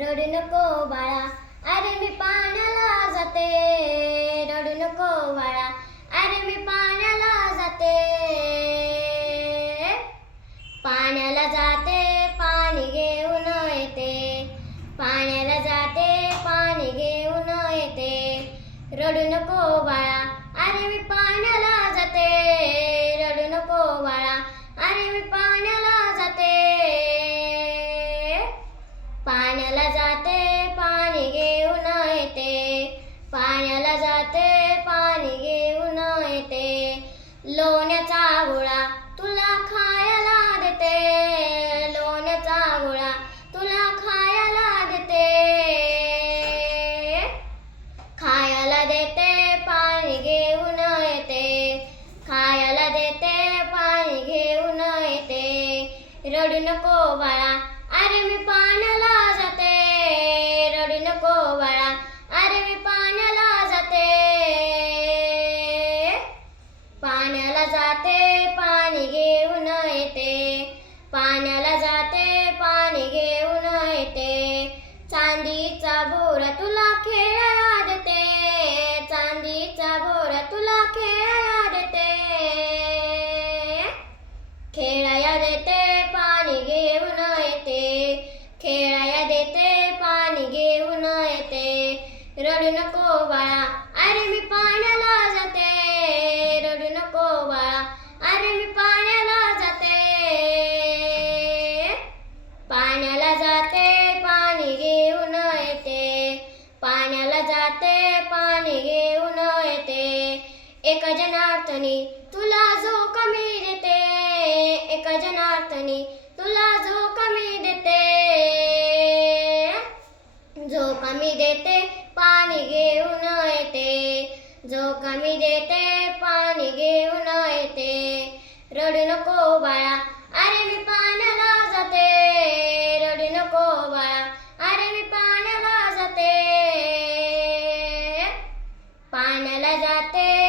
रडू नको बाळा, अरे मी पाण्याला जाते. रडू नको बाळा, अरे मी पाण्याला जाते. पाण्याला जाते, पाणी घेऊन येते. पाण्याला जाते, पाणी घेऊन येते. रडू नको बाळा, अरे मी पाण्याला जाते. रडू नको बाळा, अरे मी पाण्याला जाते. पाण्याला जाते, पाणी घेऊन येते. पाण्याला जाते, पाणी घेऊन येते. लोण्याचा गोळा तुला खायला देते. लोण्याचा गोळा तुला खायला देते. खायला देते, पाणी घेऊन येते. खायला देते, पाणी घेऊन येते. रडू नको बाळा, अरे मी पाण्याला जाते. रडू नको बाळा, अरे मी पाण्याला जाते. पाण्याला जाते, पाणी घेऊन येते. पाण्याला जाते, पाणी घेऊन येते. चांदीचा भोरा तुला खेळायला देते. चांदीचा भोरा तुला खेळायला देते. खेळायला देते, पाणी घेऊन येते. खेळायला देते, पाणी घेऊन येते. रडू नको बाळा, अरे मी पाण्याला जाते. रडू नको बाळा, अरे मी पाण्याला जाते. पाण्याला जाते, पाणी घेऊन येते. पाण्याला जाते, पाणी घेऊन येते. एका जनार्दनी तुला जो कमी देते. एका जनार्दनी तुला जो कमी देते. जो कमी देते, पाणी घेऊन येते. जो कमी देते, पाणी घेऊन येते. रडू नको बाळा, अरे मी पाण्याला जाते. रडू नको बाळा, अरे मी पाण्याला जाते. पाण्याला जाते,